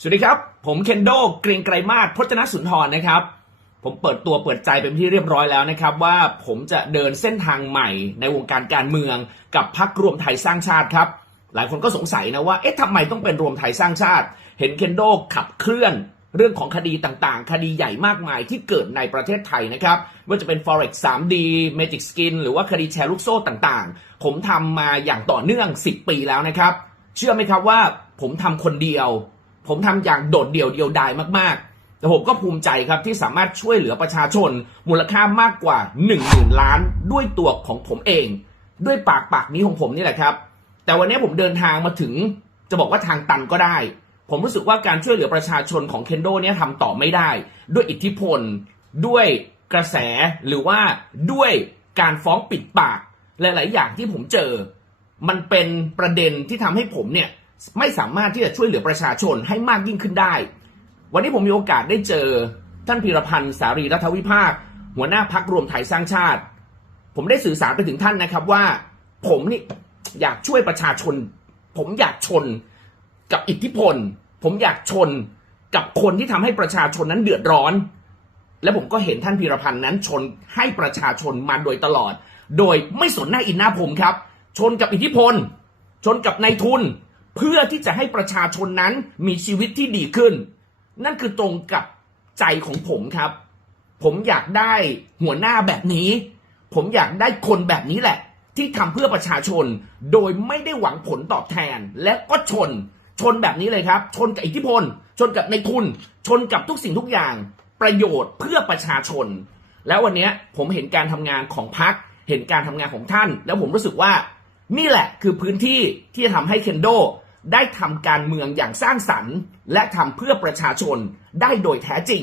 สวัสดีครับ ผมเคนโดเกรียงไกรมาศพจนสุนทรนะครับ ผมเปิดตัวเปิดใจเป็นที่เรียบร้อยแล้วนะครับ ว่าผมจะเดินเส้นทางใหม่ในวงการการเมืองกับพรรครวมไทยสร้างชาติครับ หลายคนก็สงสัยนะว่าเอ๊ะทำไมต้องเป็นรวมไทยสร้างชาติ เห็นเคนโดขับเคลื่อนเรื่องของคดีต่างๆ คดีใหญ่มากมายที่เกิดในประเทศไทยนะครับ ว่าจะเป็น forex 3D magic skin หรือว่าคดีแชร์ลูกโซ่ต่างๆ ผมทำมาอย่างต่อเนื่อง 10 ปีแล้วนะครับ เชื่อไหมครับว่าผมทำคนเดียว ผมทำอย่างโดดเดี่ยวเดียวดายมากๆ แต่ผมก็ภูมิใจครับที่สามารถช่วยเหลือประชาชน มูลค่ามากกว่า1นึ่งล้านด้วยตัวของผมเอง ด้วยปากปากนี้ของผมนี่แหละครับ แต่วันนี้ผมเดินทางมาถึงจะบอกว่าทางตันก็ได้ ผมรู้สึกว่าการช่วยเหลือประชาชนของเคนโดเนี่ยทำต่อไม่ได้ ด้วยอิทธิพล ด้วยกระแสหรือว่าด้วยการฟ้องปิดปากหลาย ๆ อย่างที่ผมเจอ มันเป็นประเด็นที่ทำให้ผมเนี่ย ไม่สามารถที่จะช่วยเหลือประชาชนให้มากยิ่งขึ้นได้ วันนี้ผมมีโอกาสได้เจอท่านพีรพันธ์สารีรัฐวิภาค หัวหน้าพักรวมไทยสร้างชาติ ผมได้สื่อสารไปถึงท่านนะครับว่า ผมนี่อยากช่วยประชาชน ผมอยากชนกับอิทธิพล ผมอยากชนกับคนที่ทำให้ประชาชนนั้นเดือดร้อน และผมก็เห็นท่านพีรพันธ์นั้นชนให้ประชาชนมาโดยตลอด โดยไม่สนหน้าอินหน้าผมครับ ชนกับอิทธิพล ชนกับนายทุน เพื่อที่จะให้ประชาชนนั้นมีชีวิตที่ดีขึ้น นั่นคือตรงกับใจของผมครับ ผมอยากได้หัวหน้าแบบนี้ ผมอยากได้คนแบบนี้แหละ ที่ทำเพื่อประชาชน โดยไม่ได้หวังผลตอบแทน และก็ชน ชนแบบนี้เลยครับ ชนกับอิทธิพล ชนกับในทุน ชนกับทุกสิ่งทุกอย่าง ประโยชน์เพื่อประชาชน แล้ววันนี้ผมเห็นการทำงานของพักเห็นการทำงานของท่าน แล้วผมรู้สึกว่า นี่แหละคือพื้นที่ที่จะทำให้เคนโด ได้ทำการเมืองอย่างสร้างสรรค์ และทำเพื่อประชาชนได้โดยแท้จริง